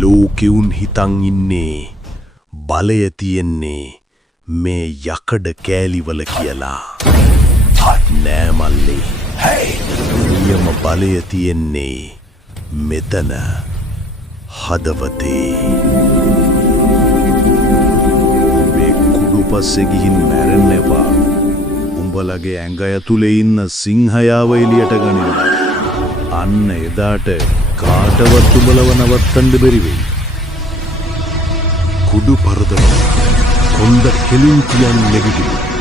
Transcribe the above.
ලෝකෙවුන් හිතන් ඉන්නේ බලය තියෙන්නේ මේ යකඩ කෑලිවල කියලා. නෑ මල්ලි. නියම බලය තියෙන්නේ මෙතන හදවතේ. මේ කුඩු පස්සේ ගිහින් මැරෙන්න එපා. උඹලගේ ඇඟ ඇතුලේ ඉන්න සිංහයාව එළියට ගනින්න. අන්න එදාට කාටවත් උඹලව නවත්තන්න බැරි වෙයි. කුඩු පරදම කොන්ද කෙලින් තියන් නැගිටින්න.